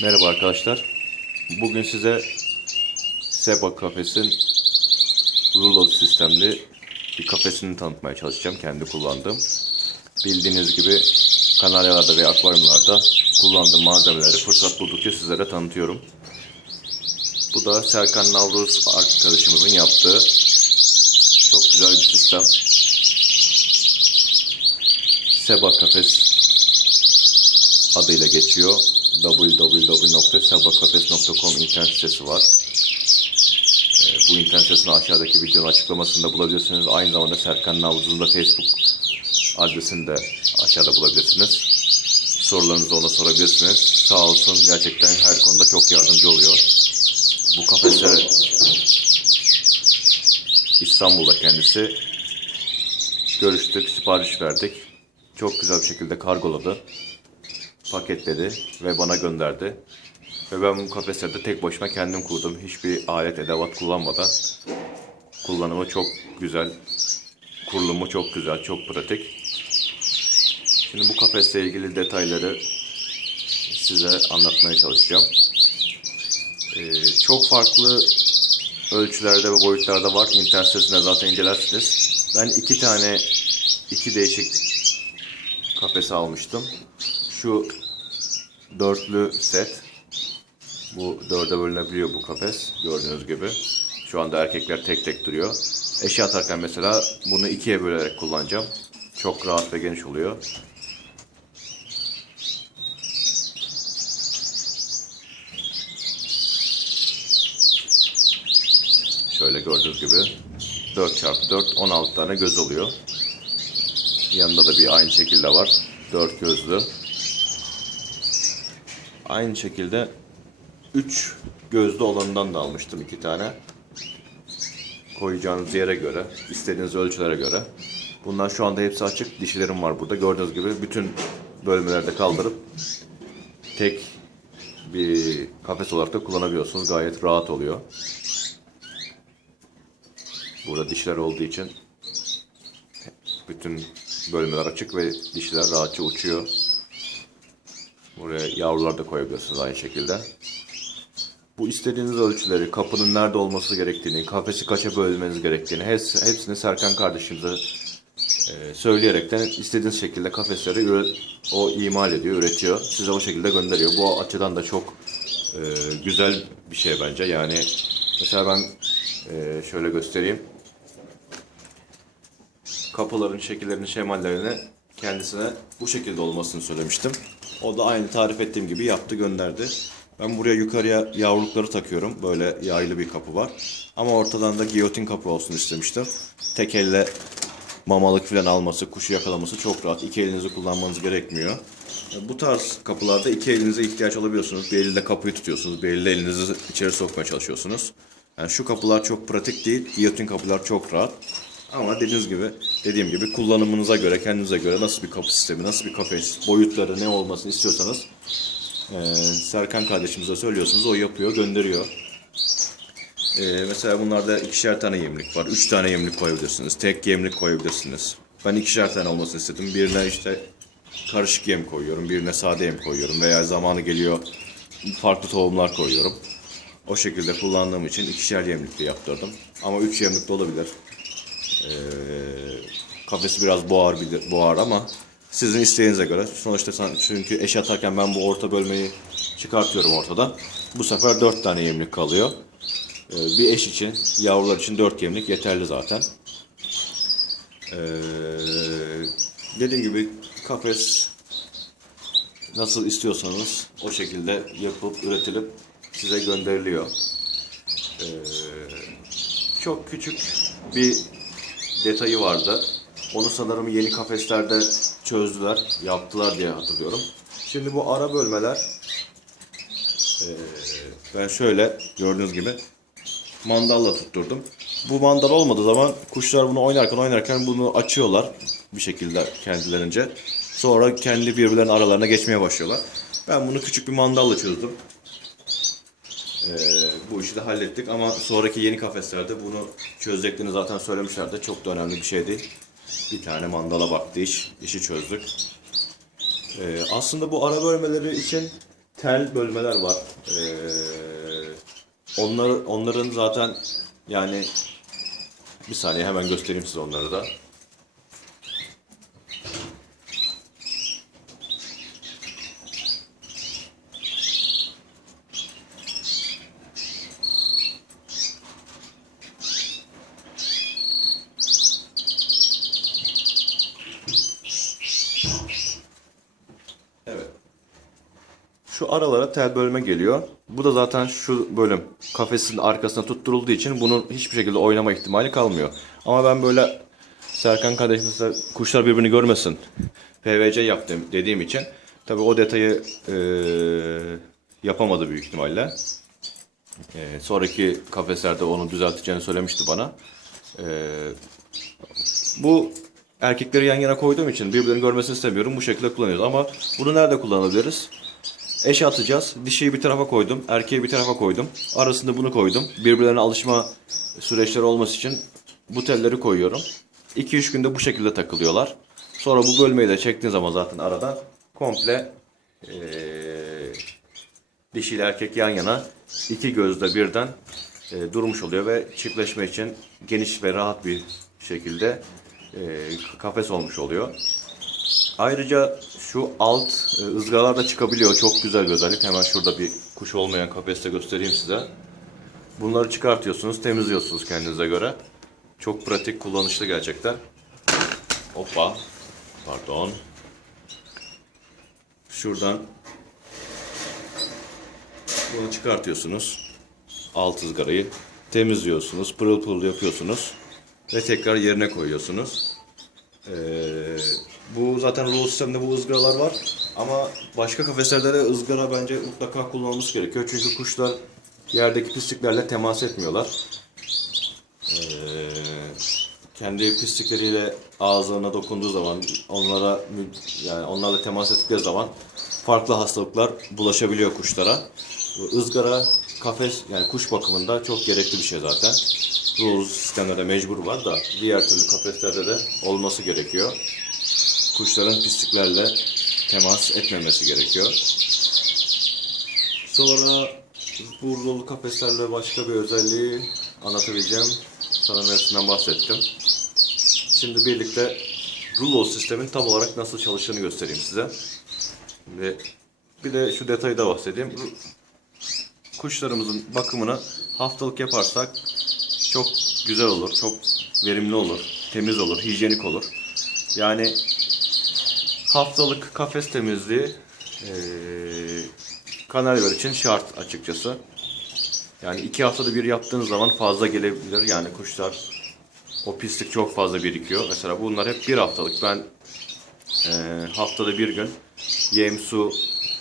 Merhaba arkadaşlar. Bugün size Seba kafesin rulo sistemli bir kafesini tanıtmaya çalışacağım. Kendi kullandığım. Bildiğiniz gibi kanalyalarda ve akvaryumlarda kullandığım malzemeleri fırsat buldukça sizlere tanıtıyorum. Bu da Serkan Navruz arkadaşımızın yaptığı çok güzel bir sistem. Seba Kafes adıyla geçiyor. www.sebakafes.com internet sitesi var. Ee, bu internet sitesini aşağıdaki videonun açıklamasında bulabilirsiniz. Aynı zamanda Serkan Navuz'un da Facebook adresini de aşağıda bulabilirsiniz. Sorularınızı ona sorabilirsiniz. Sağ olsun gerçekten her konuda çok yardımcı oluyor. Bu kafese İstanbul'da kendisi görüştük, sipariş verdik. Çok güzel bir şekilde kargoladı paketledi ve bana gönderdi. Ve ben bu kafesleri de tek başıma kendim kurdum. Hiçbir alet edevat kullanmadan. Kullanımı çok güzel. Kurulumu çok güzel, çok pratik. Şimdi bu kafesle ilgili detayları size anlatmaya çalışacağım. Ee, çok farklı ölçülerde ve boyutlarda var. İnternet sitesinde zaten incelersiniz. Ben iki tane, iki değişik kafesi almıştım. Şu dörtlü set. Bu dörde bölünebiliyor bu kafes. Gördüğünüz gibi. Şu anda erkekler tek tek duruyor. Eşya atarken mesela bunu ikiye bölerek kullanacağım. Çok rahat ve geniş oluyor. Şöyle gördüğünüz gibi 4x4 16 tane göz oluyor. Yanında da bir aynı şekilde var. 4 gözlü. Aynı şekilde 3 gözlü olanından da almıştım iki tane. Koyacağınız yere göre, istediğiniz ölçülere göre. Bunlar şu anda hepsi açık. Dişilerim var burada. Gördüğünüz gibi bütün bölmelerde kaldırıp tek bir kafes olarak da kullanabiliyorsunuz. Gayet rahat oluyor. Burada dişler olduğu için bütün bölmeler açık ve dişler rahatça uçuyor. Buraya yavrular da koyabilirsiniz aynı şekilde. Bu istediğiniz ölçüleri, kapının nerede olması gerektiğini, kafesi kaça bölmeniz gerektiğini hepsi- hepsini Serkan kardeşimize e, söyleyerekten istediğiniz şekilde kafesleri o imal ediyor, üretiyor. Size o şekilde gönderiyor. Bu açıdan da çok e, güzel bir şey bence. Yani mesela ben e, şöyle göstereyim kapıların şekillerini, şemallerini kendisine bu şekilde olmasını söylemiştim. O da aynı tarif ettiğim gibi yaptı, gönderdi. Ben buraya yukarıya yavrulukları takıyorum. Böyle yaylı bir kapı var. Ama ortadan da giyotin kapı olsun istemiştim. Tek elle mamalık falan alması, kuşu yakalaması çok rahat. İki elinizi kullanmanız gerekmiyor. Bu tarz kapılarda iki elinize ihtiyaç olabiliyorsunuz. Bir elle kapıyı tutuyorsunuz, bir elle elinizi içeri sokmaya çalışıyorsunuz. Yani şu kapılar çok pratik değil, giyotin kapılar çok rahat. Ama dediğiniz gibi, dediğim gibi kullanımınıza göre, kendinize göre nasıl bir kapı sistemi, nasıl bir kafes, boyutları ne olmasını istiyorsanız eee, Serkan kardeşimize söylüyorsunuz, o yapıyor, gönderiyor. Eee, mesela bunlarda ikişer tane yemlik var, üç tane yemlik koyabilirsiniz, tek yemlik koyabilirsiniz. Ben ikişer tane olmasını istedim. Birine işte karışık yem koyuyorum, birine sade yem koyuyorum veya zamanı geliyor farklı tohumlar koyuyorum. O şekilde kullandığım için ikişer yemlikli yaptırdım. Ama üç yemlik de olabilir. Ee, kafesi biraz boğar boğar ama sizin isteğinize göre. Sonuçta sen, çünkü eş atarken ben bu orta bölmeyi çıkartıyorum ortadan. Bu sefer dört tane yemlik kalıyor. Ee, bir eş için, yavrular için dört yemlik yeterli zaten. Ee, dediğim gibi kafes nasıl istiyorsanız o şekilde yapıp üretilip size gönderiliyor. Ee, çok küçük bir detayı vardı. Onu sanırım yeni kafeslerde çözdüler, yaptılar diye hatırlıyorum. Şimdi bu ara bölmeler ben şöyle gördüğünüz gibi mandalla tutturdum. Bu mandal olmadığı zaman kuşlar bunu oynarken oynarken bunu açıyorlar bir şekilde kendilerince. Sonra kendi birbirlerinin aralarına geçmeye başlıyorlar. Ben bunu küçük bir mandalla çözdüm. Ee, bu işi de hallettik ama sonraki yeni kafeslerde bunu çözeceklerini zaten söylemişlerdi. Çok da önemli bir şey değil. Bir tane mandala baktı iş, işi çözdük. Ee, aslında bu ara bölmeleri için tel bölmeler var. Ee, onları, onların zaten yani bir saniye hemen göstereyim size onları da. Aralara tel bölme geliyor. Bu da zaten şu bölüm kafesin arkasına tutturulduğu için bunun hiçbir şekilde oynama ihtimali kalmıyor. Ama ben böyle Serkan kardeşimizle kuşlar birbirini görmesin PVC yaptım dediğim için tabii o detayı eee, yapamadı büyük ihtimalle. Eee, sonraki kafeslerde onu düzelteceğini söylemişti bana. Eee, bu erkekleri yan yana koyduğum için birbirlerini görmesini istemiyorum. Bu şekilde kullanıyoruz. Ama bunu nerede kullanabiliriz? Eşe atacağız. Dişiyi bir tarafa koydum. Erkeği bir tarafa koydum. Arasında bunu koydum. Birbirlerine alışma süreçleri olması için bu telleri koyuyorum. 2-3 günde bu şekilde takılıyorlar. Sonra bu bölmeyi de çektiğin zaman zaten arada komple eee dişiyle erkek yan yana iki gözle birden e, durmuş oluyor ve çiftleşme için geniş ve rahat bir şekilde e, kafes olmuş oluyor. Ayrıca şu alt e, ızgaralar da çıkabiliyor. Çok güzel bir özellik. Hemen şurada bir kuş olmayan kafeste göstereyim size. Bunları çıkartıyorsunuz, temizliyorsunuz kendinize göre. Çok pratik, kullanışlı gerçekten. Hoppa. Pardon. Şuradan bunu çıkartıyorsunuz. Alt ızgarayı temizliyorsunuz. Pırıl pırıl yapıyorsunuz. Ve tekrar yerine koyuyorsunuz. Ee, bu zaten rulo sisteminde bu ızgaralar var. Ama başka kafeslerde de ızgara bence mutlaka kullanılması gerekiyor. Çünkü kuşlar yerdeki pisliklerle temas etmiyorlar. Ee, kendi pislikleriyle ağızlarına dokunduğu zaman, onlara yani onlarla temas ettikleri zaman farklı hastalıklar bulaşabiliyor kuşlara. Bu ızgara kafes yani kuş bakımında çok gerekli bir şey zaten. Rules sistemlerde mecbur var da diğer türlü kafeslerde de olması gerekiyor. Kuşların pisliklerle temas etmemesi gerekiyor. Sonra bu rulolu kafeslerle başka bir özelliği anlatabileceğim. Sana hepsinden bahsettim. Şimdi birlikte rulo sistemin tam olarak nasıl çalıştığını göstereyim size. Ve bir de şu detayı da bahsedeyim. Kuşlarımızın bakımını haftalık yaparsak çok güzel olur, çok verimli olur, temiz olur, hijyenik olur. Yani haftalık kafes temizliği eee kanaryalar için şart açıkçası. Yani iki haftada bir yaptığınız zaman fazla gelebilir. Yani kuşlar o pislik çok fazla birikiyor. Mesela bunlar hep bir haftalık. Ben eee, haftada bir gün yem, su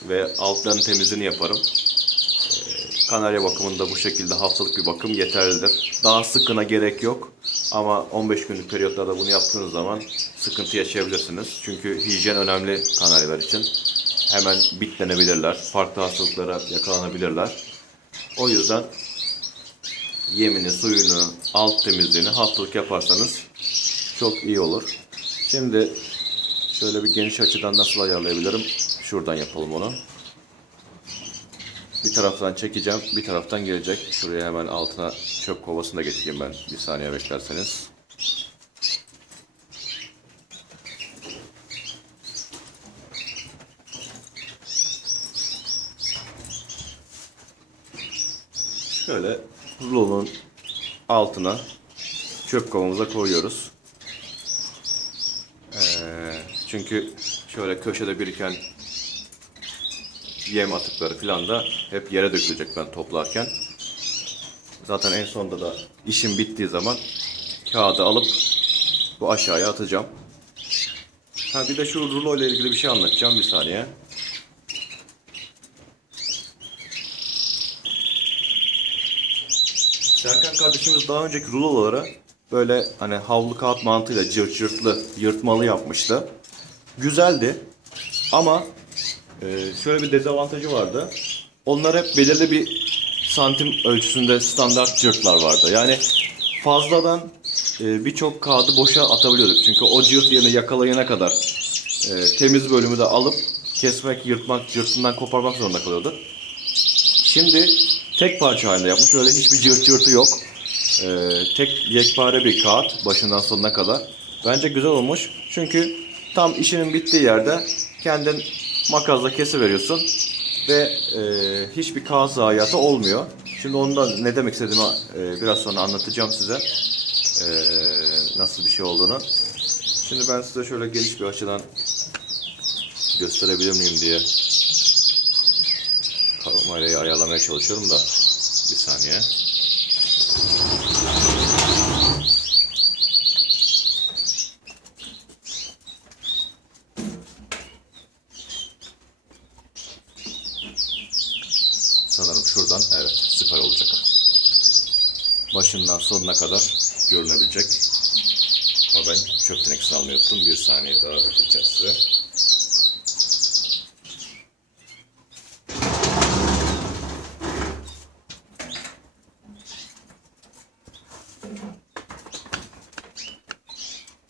ve altlarının temizliğini yaparım. Eee, kanarya bakımında bu şekilde haftalık bir bakım yeterlidir. Daha sıkına gerek yok. Ama 15 günlük periyotlarda bunu yaptığınız zaman sıkıntı yaşayabilirsiniz. Çünkü hijyen önemli kanaryalar için. Hemen bitlenebilirler. Farklı hastalıklara yakalanabilirler. O yüzden yemini, suyunu, alt temizliğini haftalık yaparsanız çok iyi olur. Şimdi şöyle bir geniş açıdan nasıl ayarlayabilirim? Şuradan yapalım onu. Bir taraftan çekeceğim, bir taraftan gelecek. Şuraya hemen altına çöp kovasını da getireyim ben. Bir saniye beklerseniz. Şöyle rulonun altına çöp kovamıza koyuyoruz. Ee, çünkü şöyle köşede biriken yem atıkları falan da hep yere dökülecek ben toplarken. Zaten en sonunda da işim bittiği zaman kağıdı alıp bu aşağıya atacağım. Ha bir de şu rulo ile ilgili bir şey anlatacağım bir saniye. Serkan kardeşimiz daha önceki ruloları böyle hani havlu kağıt mantığıyla cırt cırtlı, yırtmalı yapmıştı. Güzeldi ama e, şöyle bir dezavantajı vardı. Onlar hep belirli bir santim ölçüsünde standart cırtlar vardı. Yani fazladan e, birçok kağıdı boşa atabiliyorduk. Çünkü o cırt yerini yakalayana kadar e, temiz bölümü de alıp kesmek, yırtmak, cırtından koparmak zorunda kalıyordu. Şimdi tek parça halinde yapmış. Öyle hiçbir cırt cırtı yok. Ee, tek yekpare bir kağıt başından sonuna kadar. Bence güzel olmuş. Çünkü tam işinin bittiği yerde kendin makasla kesiveriyorsun ve e, hiçbir kağıt zayiatı olmuyor. Şimdi ondan ne demek istediğimi e, biraz sonra anlatacağım size. E, nasıl bir şey olduğunu. Şimdi ben size şöyle geniş bir açıdan gösterebilir miyim diye kamerayı ayarlamaya çalışıyorum da bir saniye. Sanırım şuradan evet süper olacak. Başından sonuna kadar görünebilecek. Ama ben çöp tenekesini almayı unuttum. Bir saniye daha bekleyeceğiz size.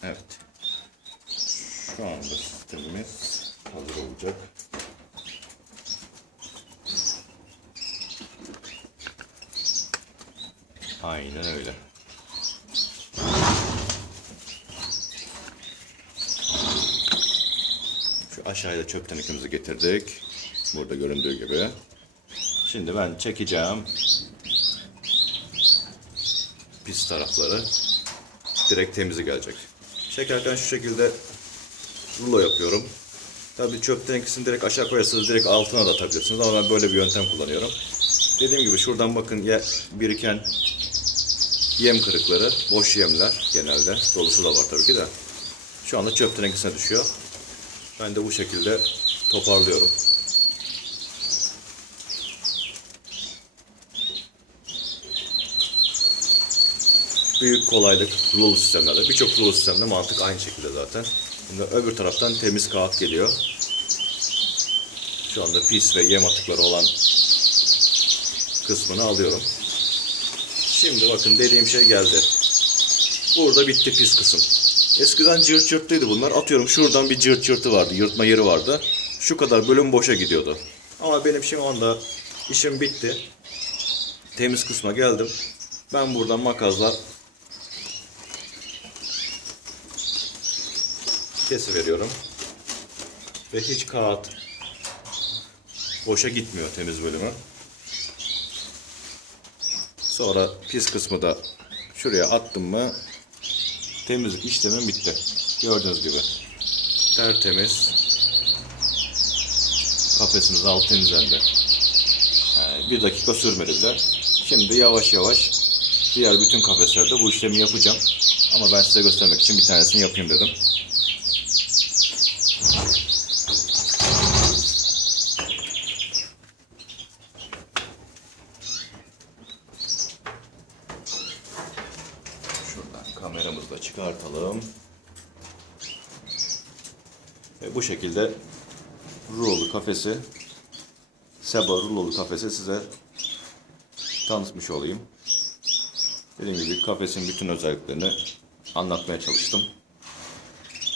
Evet. Şu anda sistemimiz hazır olacak. Aynen öyle. Aşağıya çöp tenekemizi getirdik. Burada göründüğü gibi. Şimdi ben çekeceğim. Pis tarafları. Direkt temizi gelecek. Çekerken şu şekilde rulo yapıyorum. Tabii çöp tenekesini direkt aşağı koyarsanız direkt altına da atabilirsiniz ama ben böyle bir yöntem kullanıyorum. Dediğim gibi şuradan bakın biriken yem kırıkları, boş yemler genelde. Dolusu da var tabii ki de. Şu anda çöp tenekesine düşüyor. Ben de bu şekilde toparlıyorum. Büyük kolaylık rulo sistemlerde. Birçok rulo sistemde mantık aynı şekilde zaten. Şimdi öbür taraftan temiz kağıt geliyor. Şu anda pis ve yem atıkları olan kısmını alıyorum. Şimdi bakın dediğim şey geldi. Burada bitti pis kısım. Eskiden cırt cırtlıydı bunlar. Atıyorum şuradan bir cırt cırtı vardı. Yırtma yeri vardı. Şu kadar bölüm boşa gidiyordu. Ama benim şu anda işim bitti. Temiz kısma geldim. Ben buradan makasla kesiveriyorum. Ve hiç kağıt boşa gitmiyor temiz bölümü. Sonra pis kısmı da şuraya attım mı temizlik işlemim bitti. Gördüğünüz gibi. Tertemiz. Kafesimiz alt temizlendi. Yani bir dakika sürmedi bile. Şimdi yavaş yavaş diğer bütün kafeslerde bu işlemi yapacağım. Ama ben size göstermek için bir tanesini yapayım dedim. Şuradan kameramızı da çıkartalım. Ve bu şekilde rulolu kafesi Seba rulolu kafesi size tanıtmış olayım. Dediğim gibi kafesin bütün özelliklerini anlatmaya çalıştım.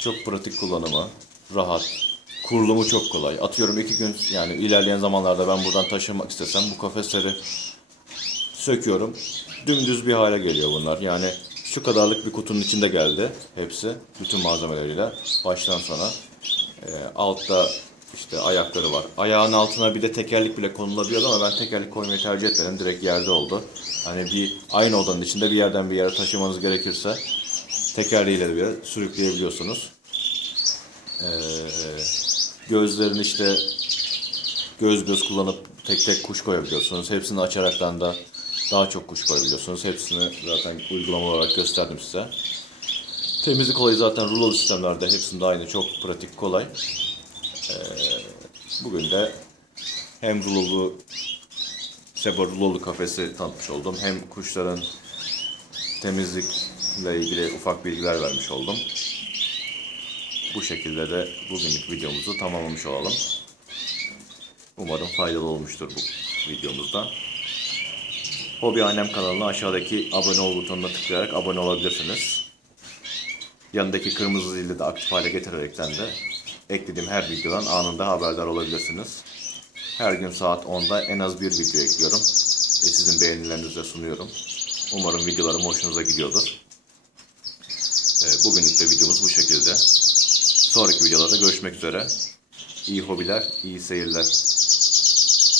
Çok pratik kullanımı, rahat, kurulumu çok kolay. Atıyorum iki gün yani ilerleyen zamanlarda ben buradan taşımak istesem bu kafesleri söküyorum. Dümdüz bir hale geliyor bunlar. Yani şu kadarlık bir kutunun içinde geldi hepsi. Bütün malzemeleriyle baştan sona. Ee, altta işte ayakları var. Ayağın altına bir de tekerlik bile konulabiliyordu ama ben tekerlik koymayı tercih etmedim. Direkt yerde oldu. Hani bir aynı odanın içinde bir yerden bir yere taşımanız gerekirse tekerleğiyle de bir sürükleyebiliyorsunuz. Ee, gözlerin işte göz göz kullanıp tek tek kuş koyabiliyorsunuz. Hepsini açaraktan da daha çok kuş koyabiliyorsunuz. Hepsini zaten uygulama olarak gösterdim size. Temizlik olayı zaten rulolu sistemlerde hepsinde aynı çok pratik kolay. Ee, bugün de hem rulolu Seba rulolu kafesi tanıtmış oldum. Hem kuşların temizlikle ilgili ufak bilgiler vermiş oldum. Bu şekilde de bugünlük videomuzu tamamlamış olalım. Umarım faydalı olmuştur bu videomuzda. Hobi Annem kanalına aşağıdaki abone ol butonuna tıklayarak abone olabilirsiniz. Yanındaki kırmızı zili de aktif hale getirerekten de eklediğim her videodan anında haberdar olabilirsiniz. Her gün saat 10'da en az bir video ekliyorum. Ve sizin beğenilerinize sunuyorum. Umarım videolarım hoşunuza gidiyordur. Ee, Bugünlük de videomuz bu şekilde. Sonraki videolarda görüşmek üzere. İyi hobiler, iyi seyirler.